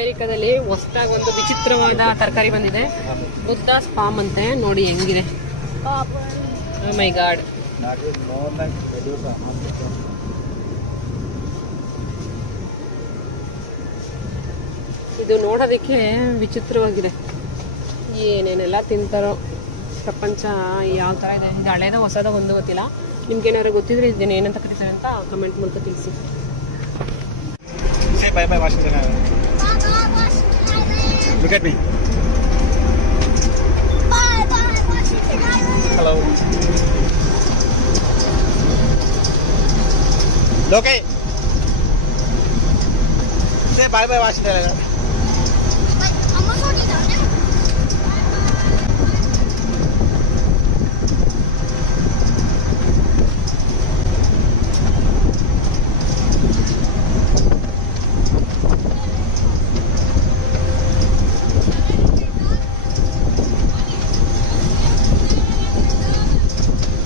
ಅಮೆರಿಕದಲ್ಲಿ ಹೊಸದಾಗಿ ಒಂದು ವಿಚಿತ್ರವಾದ ತರಕಾರಿ ಬಂದಿದೆ. ಬುದ್ಧಾಸ್ ಫಾರ್ಮ್ ಅಂತೆ. ನೋಡಿ ಹೆಂಗಿದೆ. ಓ ಮೈ ಗಾಡ್. ಇದು ನೋಡೋದಕ್ಕೆ ವಿಚಿತ್ರವಾಗಿದೆ. ಏನೇನೆಲ್ಲ ತಿಂತಾರೋ ಪ್ರಪಂಚ ಯಾವ ಥರ ಇದೆ. ಇದು ಹಳೇದ ಹೊಸದ ಒಂದು ಗೊತ್ತಿಲ್ಲ. ನಿಮ್ಗೇನಾದ್ರು ಗೊತ್ತಿದ್ರೆ ಇದನ್ನ ಏನಂತ ಕರೀತಾರೆ ಅಂತ ಕಮೆಂಟ್ ಮೂಲಕ ತಿಳಿಸಿ. Bye bye Washington Island. Look at me. Bye bye Washington Island. Hello. Loki. Say bye bye Washington Island. Like, almost already done it.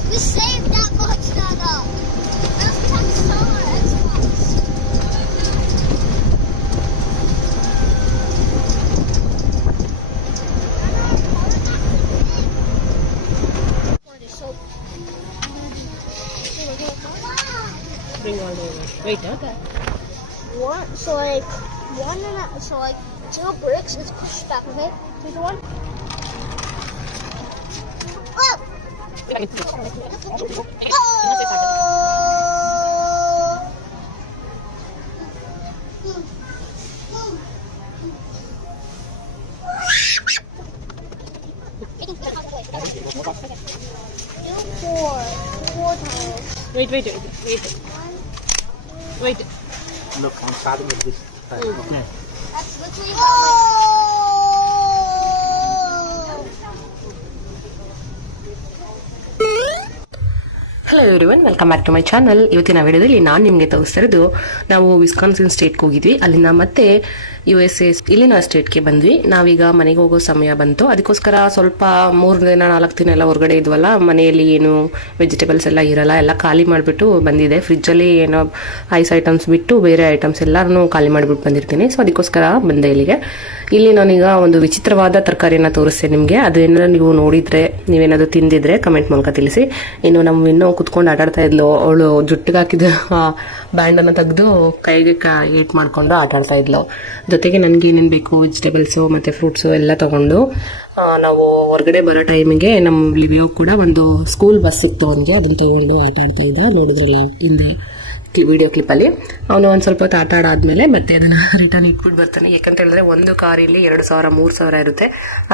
We saved that much now. Let's catch some Xbox. Bring all the way. Wait, huh? Okay. One, so like one and a, so like 2 bricks is pushed back. Okay, 3 to 1. Oh! Four times. Wait. Look, I'm starting with this. Okay. That's literally how hello everyone, welcome back to my channel. ಇವತ್ತಿನ ವಿಡಿಯೋದಲ್ಲಿ ನಾನು ನಿಮಗೆ ತೋರಿಸ್ತಾ ಇರೋದು, ನಾವು Wisconsin ಸ್ಟೇಟ್ಗೆ ಹೋಗಿದ್ವಿ. ಅಲ್ಲಿಂದ ಮತ್ತೆ USA ಇಲಿನಾಯ್ಸ್ ಸ್ಟೇಟ್ಗೆ ಬಂದ್ವಿ. ನಾವೀಗ ಮನೆಗೆ ಹೋಗೋ ಸಮಯ ಬಂತು. ಅದಕ್ಕೋಸ್ಕರ ಸ್ವಲ್ಪ 3 ದಿನ 4 ದಿನ ಎಲ್ಲ ಹೊರಗಡೆ ಇದ್ವಲ್ಲ, ಮನೆಯಲ್ಲಿ ಏನು ವೆಜಿಟೇಬಲ್ಸ್ ಎಲ್ಲ ಇರಲ್ಲ, ಎಲ್ಲ ಖಾಲಿ ಮಾಡಿಬಿಟ್ಟು ಬಂದಿದೆ. ಫ್ರಿಜ್ಜಲ್ಲಿ ಏನೋ ಐಸ್ ಐಟಮ್ಸ್ ಬಿಟ್ಟು ಬೇರೆ ಐಟಮ್ಸ್ ಎಲ್ಲರೂ ಖಾಲಿ ಮಾಡಿಬಿಟ್ಟು ಬಂದಿರ್ತೀನಿ. ಸೊ ಅದಕ್ಕೋಸ್ಕರ ಬಂದೆ ಇಲ್ಲಿಗೆ. ಇಲ್ಲಿ ನಾನೀಗ ಒಂದು ವಿಚಿತ್ರವಾದ ತರಕಾರಿಯನ್ನು ತೋರಿಸ್ತೇನೆ ನಿಮಗೆ. ಅದೇನಾದ್ರು ನೀವು ನೋಡಿದ್ರೆ, ನೀವೇನಾದ್ರು ತಿಂದಿದ್ರೆ ಕಮೆಂಟ್ ಮೂಲಕ ತಿಳಿಸಿ. ಇನ್ನೂ ಕುತ್ಕೊಂಡು ಆಟಾಡ್ತಾ ಇದ್ಲು. ಅವಳು ಜುಟ್ಟಿಗೆ ಹಾಕಿದ ಬ್ಯಾಂಡನ್ನು ತೆಗೆದು ಕೈಗೆ ಹೀಟ್ ಮಾಡ್ಕೊಂಡು ಆಟಾಡ್ತಾ ಇದ್ಲು. ಜೊತೆಗೆ ನನಗೆ ಏನೇನು ಬೇಕು ವೆಜಿಟೇಬಲ್ಸು ಮತ್ತು ಫ್ರೂಟ್ಸು ಎಲ್ಲ ತೊಗೊಂಡು ನಾವು ಹೊರಗಡೆ ಬರೋ ಟೈಮಿಗೆ ನಮ್ಮ ಲಿವಿಯೋ ಕೂಡ ಒಂದು ಸ್ಕೂಲ್ ಬಸ್ ಸಿಕ್ತು ಅವನಿಗೆ. ಅದನ್ನು ತೊಗೊಂಡು ಆಟಾಡ್ತಾ ಇದ್ದ. ನೋಡಿದ್ರಲ್ಲ ಹಿಂದೆ ವಿಡಿಯೋ ಕ್ಲಿಪ್ಪಲ್ಲಿ. ಅವನು ಒಂದು ಸ್ವಲ್ಪ ಹೊತ್ತು ಆಟ ಆಡಾದ್ಮೇಲೆ ಮತ್ತೆ ಅದನ್ನು ರಿಟರ್ನ್ ಇಟ್ಬಿಟ್ಟು ಬರ್ತಾನೆ. ಯಾಕಂತ ಹೇಳಿದ್ರೆ ಒಂದು ಕಾರಲ್ಲಿ 2,000 3,000 ಇರುತ್ತೆ.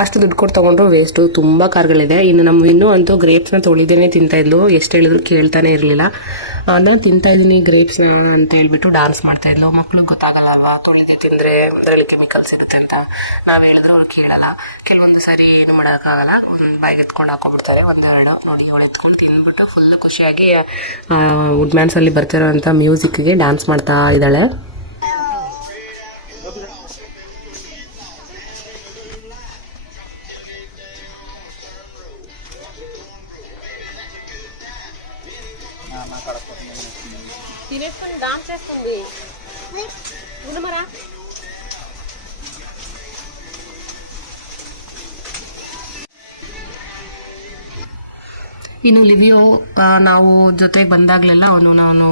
ಅಷ್ಟು ದುಡ್ಡು ಕೊಟ್ಟು ತೊಗೊಂಡ್ರು ವೇಸ್ಟು. ತುಂಬ ಕಾರ್ಗಳಿದೆ. ಇನ್ನು ನಮ್ಮ ಇನ್ನೂ ಅಂತೂ ಗ್ರೇಪ್ಸ್ನ ತೊಳಿದೇನೆ ತಿಂತಾಯಿದ್ಲು. ಎಷ್ಟು ಹೇಳಿದ್ರು ಕೇಳ್ತಾನೆ ಇರಲಿಲ್ಲ. ನಾನು ತಿಂತಾಯಿದ್ದೀನಿ ಗ್ರೇಪ್ಸ್ನ ಅಂತ ಹೇಳ್ಬಿಟ್ಟು ಡ್ಯಾನ್ಸ್ ಮಾಡ್ತಾಯಿದ್ಲು. ಮಕ್ಳಿಗೆ ಗೊತ್ತಾಗಲ್ಲ ಅಲ್ವಾ, ತೊಳಿದೆ ತಿಂದರೆ ಅದರಲ್ಲಿ ಕೆಮಿಕಲ್ಸ್ ಇರುತ್ತೆ ಅಂತ. ನಾವು ಹೇಳಿದ್ರೆ ಅವ್ರು ಕೇಳಲ್ಲ. ಕೆಲವೊಂದು ಸಾರಿ ಏನು ಮಾಡೋಕ್ಕಾಗಲ್ಲ, ಒಂದು ಬಾಯಿಗೆ ಎತ್ಕೊಂಡು ಹಾಕೊಂಡ್ಬಿಡ್ತಾರೆ. 1-2 ನೋಡಿ ಅವಳು ಎತ್ಕೊಂಡು ತಿಂದ್ಬಿಟ್ಟು ಫುಲ್ ಖುಷಿಯಾಗಿ ವುಡ್ಮ್ಯಾನ್ಸಲ್ಲಿ ಬರ್ತಿರೋಂಥ ಮ್ಯೂಸಿಕ್ಗೆ ಡ್ಯಾನ್ಸ್ ಮಾಡ್ತಾ ಇದ್ದಾಳೆ. తినేసుకొని డాన్స్ చేస్తుంది. వినమరా ಇನ್ನು ಲಿವಿಯೋ ನಾವು ಜೊತೆಗೆ ಬಂದಾಗಲೆಲ್ಲ ನಾನು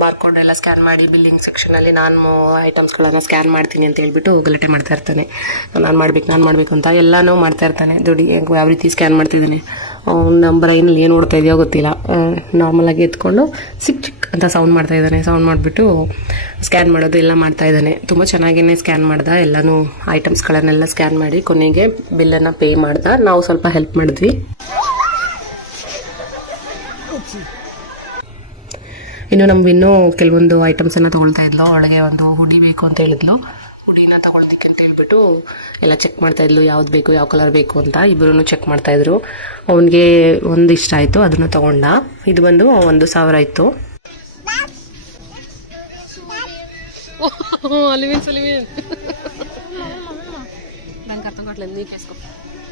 ಬಾರ್ಕೋಡ್ ಎಲ್ಲ ಸ್ಕ್ಯಾನ್ ಮಾಡಿ ಬಿಲ್ಲಿಂಗ್ ಸೆಕ್ಷನಲ್ಲಿ ನಾನು ಐಟಮ್ಸ್ಗಳನ್ನು ಸ್ಕ್ಯಾನ್ ಮಾಡ್ತೀನಿ ಅಂತ ಹೇಳ್ಬಿಟ್ಟು ಗಲಾಟೆ ಮಾಡ್ತಾ ಇರ್ತಾನೆ. ನಾನು ಮಾಡಬೇಕು ಅಂತ ಎಲ್ಲನೂ ಮಾಡ್ತಾ ಇರ್ತಾನೆ. ದುಡ್ಡು ಯಾವ ರೀತಿ ಸ್ಕ್ಯಾನ್ ಮಾಡ್ತಿದ್ದಾನೆ, ನಮ್ಮ ಬ್ರೈನಲ್ಲಿ ಏನು ನೋಡ್ತಾ ಇದೆಯೋ ಗೊತ್ತಿಲ್ಲ. ನಾರ್ಮಲಾಗಿ ಎತ್ಕೊಂಡು ಸಿಕ್ ಅಂತ ಸೌಂಡ್ ಮಾಡ್ತಾ ಇದ್ದಾನೆ. ಸೌಂಡ್ ಮಾಡಿಬಿಟ್ಟು ಸ್ಕ್ಯಾನ್ ಮಾಡೋದು ಎಲ್ಲ ಮಾಡ್ತಾ ಇದ್ದಾನೆ. ತುಂಬ ಚೆನ್ನಾಗೇ ಸ್ಕ್ಯಾನ್ ಮಾಡ್ದ. ಎಲ್ಲನೂ ಐಟಮ್ಸ್ಗಳನ್ನೆಲ್ಲ ಸ್ಕ್ಯಾನ್ ಮಾಡಿ ಕೊನೆಗೆ ಬಿಲ್ಲನ್ನು ಪೇ ಮಾಡ್ದ. ನಾವು ಸ್ವಲ್ಪ ಹೆಲ್ಪ್ ಮಾಡಿದ್ವಿ. ಇನ್ನು ನಮ್ಗಿನ್ನೂ ಕೆಲವೊಂದು ಐಟಮ್ಸನ್ನು ತೊಗೊಳ್ತಾ ಇದ್ಲು. ಅವಳಿಗೆ ಒಂದು ಹುಡಿ ಬೇಕು ಅಂತ ಹೇಳಿದ್ಲು. ಹುಡಿನ ತೊಗೊಳೋದಕ್ಕೆ ಅಂತ ಹೇಳ್ಬಿಟ್ಟು ಎಲ್ಲ ಚೆಕ್ ಮಾಡ್ತಾ ಇದ್ಲು, ಯಾವ್ದು ಬೇಕು, ಯಾವ ಕಲರ್ ಬೇಕು ಅಂತ. ಇಬ್ಬರೂ ಚೆಕ್ ಮಾಡ್ತಾ ಇದ್ರು. ಅವನಿಗೆ ಒಂದು ಇಷ್ಟ ಆಯಿತು, ಅದನ್ನು ತೊಗೊಂಡ. ಇದು ಬಂದು 1,000 ಇತ್ತು.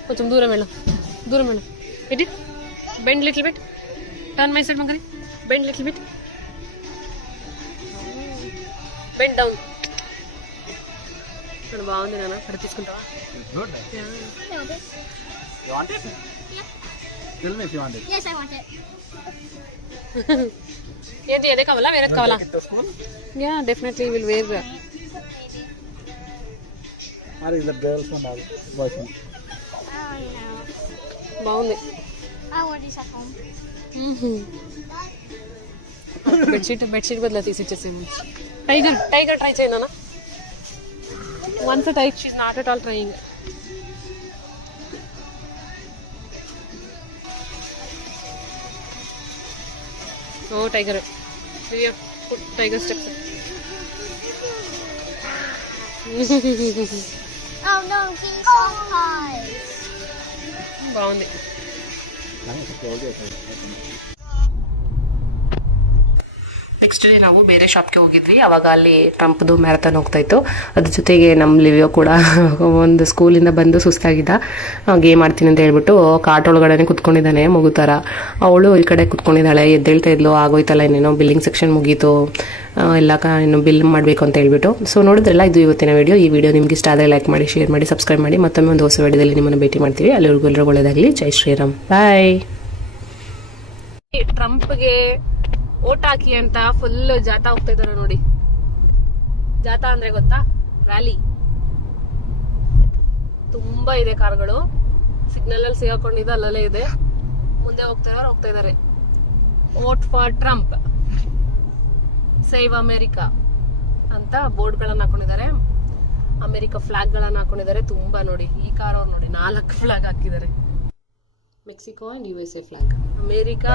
కొంచెం దూరం వెళ్ళు. ఇటు bend little bit. Turn my side మంగలి. Bend little bit. Bend down. ನಾನು బాగుంది నాన్న ఇక్కడ తీసుకుంటావా It's good. No, this. You want it? Yeah. Tell me if you want it. Yes, I want it. ఏంటి అదే కావాలా వేరేది కావాలా Take it to school? Yeah definitely will wear Maybe. Or is the girls one or boys one? I don't know. బాగుంది I want this at home. Bedsheet బదులు తీసి ఇచ్చేసేయండి tiger try చేయనా వన్స్ టైగర్ షీఈ్ not at all trying oh tiger tiger steps Oh no, king soft pies. బాగుంది next day ನಾವು ಬೇರೆ ಶಾಪ್ಗೆ ಹೋಗಿದ್ವಿ. ಅವಾಗ ಅಲ್ಲಿ ಟ್ರಂಪ್ದು ಮ್ಯಾರಥಾನ್ ಹೋಗ್ತಾ ಇತ್ತು. ಅದ್ರ ಜೊತೆಗೆ ನಮ್ಮ ಲಿವಿಯೋ ಕೂಡ ಒಂದು ಸ್ಕೂಲಿಂದ ಬಂದು ಸುಸ್ತಾಗಿದ್ದ, ಗೇಮ್ ಆಡ್ತೀನಿ ಅಂತ ಹೇಳ್ಬಿಟ್ಟು ಕಾರ್ಟ್ ಒಳಗಡೆ ಕುತ್ಕೊಂಡಿದ್ದಾನೆ ಮಗು ಥರ. ಅವಳು ಈ ಕಡೆ ಕುತ್ಕೊಂಡಿದ್ದಾಳೆ, ಎದ್ದೇಳ್ತಾ ಇದ್ಲು. ಆಗೋಯ್ತಲ್ಲ ಇನ್ನೇನೋ ಬಿಲ್ಲಿಂಗ್ ಸೆಕ್ಷನ್ ಮುಗೀತು, ಎಲ್ಲ ಇನ್ನು ಬಿಲ್ ಮಾಡಬೇಕು ಅಂತ ಹೇಳ್ಬಿಟ್ಟು. ಸೊ ನೋಡಿದ್ರಲ್ಲ, ಇದು ಇವತ್ತಿನ ವಿಡಿಯೋ. ಈ ವಿಡಿಯೋ ನಿಮ್ಗೆ ಇಷ್ಟ ಆದರೆ ಲೈಕ್ ಮಾಡಿ, ಶೇರ್ ಮಾಡಿ, ಸಬ್ಸ್ಕ್ರೈಬ್ ಮಾಡಿ. ಮತ್ತೊಮ್ಮೆ ಒಂದು ಹೊಸ ವಿಡಿಯೋದಲ್ಲಿ ನಿಮ್ಮನ್ನು ಭೇಟಿ ಮಾಡ್ತೀವಿ. ಅಲ್ಲಿವರೆಗೂ ಎಲ್ಲರಿಗೂ ಒಳ್ಳೆಯದಾಗಲಿ. ಜೈ ಶ್ರೀರಾಮ್, ಬಾಯ್. ಟ್ರಂಪ್ಗೆ ಓಟ್ ಹಾಕಿ ಅಂತ ಫುಲ್ ಜಾಥಾ ಹೋಗ್ತಾ ಇದಾರೆ ನೋಡಿ. ಜಾಥಾ ಅಂದ್ರೆ ಗೊತ್ತಾ? ರ್ಯಾಲಿ. ತುಂಬಾ ಇದೆ ಕಾರ್ಗಳು. ಸಿಗ್ನಲ್ ಅಲ್ಲಿ ಸಿಗಾಕೊಂಡಿದೆ, ಅಲ್ಲಲ್ಲೇ ಇದೆ. ಮುಂದೆ ಹೋಗ್ತಾ ಇದಾರೆ. Vote for Trump, save America ಅಂತ ಬೋರ್ಡ್ ಗಳನ್ನ ಹಾಕೊಂಡಿದ್ದಾರೆ. ಅಮೆರಿಕಾ ಫ್ಲಾಗ್ ಗಳನ್ನ ಹಾಕೊಂಡಿದ್ದಾರೆ. ತುಂಬಾ ನೋಡಿ, ಈ ಕಾರ್ ಅವ್ರು ನೋಡಿ 4 ಫ್ಲಾಗ್ ಹಾಕಿದ್ದಾರೆ. Mexico and USA flag. America